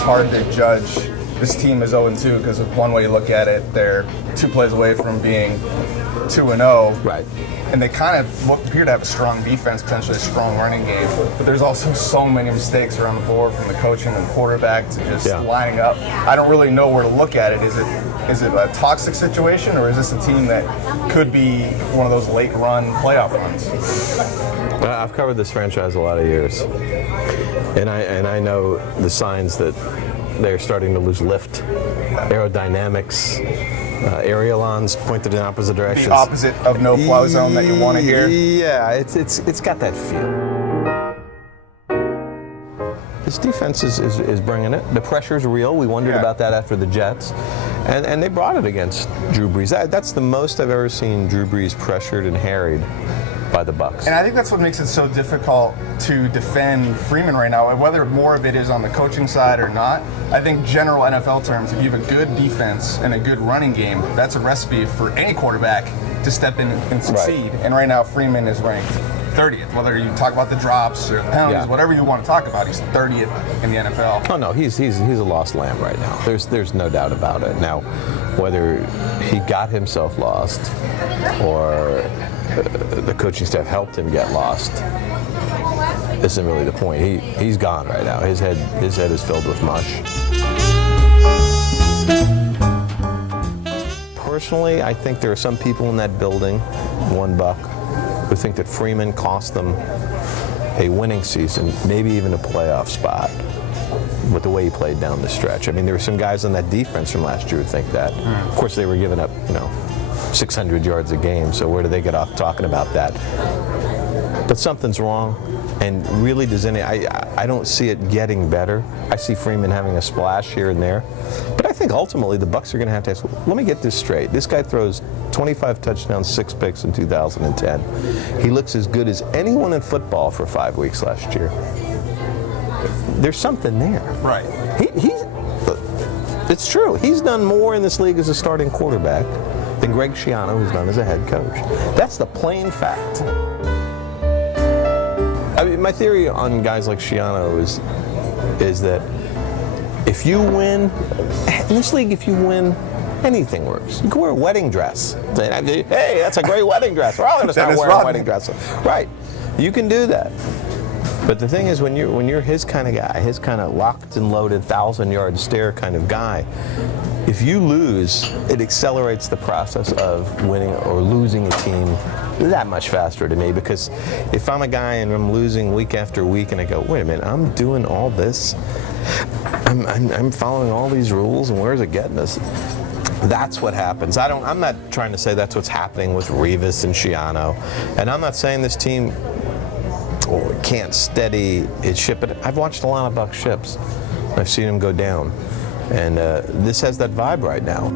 it's hard to judge. This team is 0-2 because of one way you look at it, they're 2 plays away from being 2-0. Right. And they kind of appear to have a strong defense, potentially a strong running game. But there's also so many mistakes around the board, from the coaching and quarterback to just lining up. I don't really know where to look at it. Is it a toxic situation, or is this a team that could be one of those late run playoff runs? I've covered this franchise a lot of years, and I know the signs that they're starting to lose lift, aerodynamics. Aerialons pointed in opposite directions. The opposite of no fly zone that you want to hear. Yeah, it's got that feel. This defense is bringing it. The pressure's real. We wondered about that after the Jets, and they brought it against Drew Brees. That's the most I've ever seen Drew Brees pressured and harried by the Bucs. And I think that's what makes it so difficult to defend Freeman right now, whether more of it is on the coaching side or not. I think general NFL terms, if you have a good defense and a good running game, that's a recipe for any quarterback to step in and succeed. Right. And right now, Freeman is ranked 30th. Whether you talk about the drops or the penalties, whatever you want to talk about, he's 30th in the NFL. Oh no, he's a lost lamb right now. There's no doubt about it. Now, whether he got himself lost or the coaching staff helped him get lost isn't really the point. He's gone right now. His head is filled with mush. Personally, I think there are some people in that building, One Buc, who think that Freeman cost them a winning season, maybe even a playoff spot, with the way he played down the stretch. I mean, there were some guys on that defense from last year who think that. Of course, they were giving up, 600 yards a game, so where do they get off talking about that? But something's wrong, and really I don't see it getting better. I see Freeman having a splash here and there, but I think ultimately the Bucs are going to have to ask, let me get this straight. This guy throws 25 touchdowns, 6 picks in 2010. He looks as good as anyone in football for 5 weeks last year. There's something there. Right. It's true. He's done more in this league as a starting quarterback than Greg Schiano has done as a head coach. That's the plain fact. I mean, my theory on guys like Schiano is that if you win, in this league, if you win, anything works. You can wear a wedding dress. Hey, that's a great wedding dress. We're all going to start wearing a wedding dress. Right. You can do that. But the thing is, when you're his kind of guy, his kind of locked and loaded 1,000-yard stare kind of guy, if you lose, it accelerates the process of winning or losing a team that much faster to me. Because if I'm a guy and I'm losing week after week, and I go, wait a minute, I'm doing all this, I'm following all these rules, and where's it getting us? That's what happens. I'm not trying to say that's what's happening with Revis and Schiano, and I'm not saying this team can't steady its ship, but I've watched a lot of Bucs ships. I've seen them go down, and this has that vibe right now.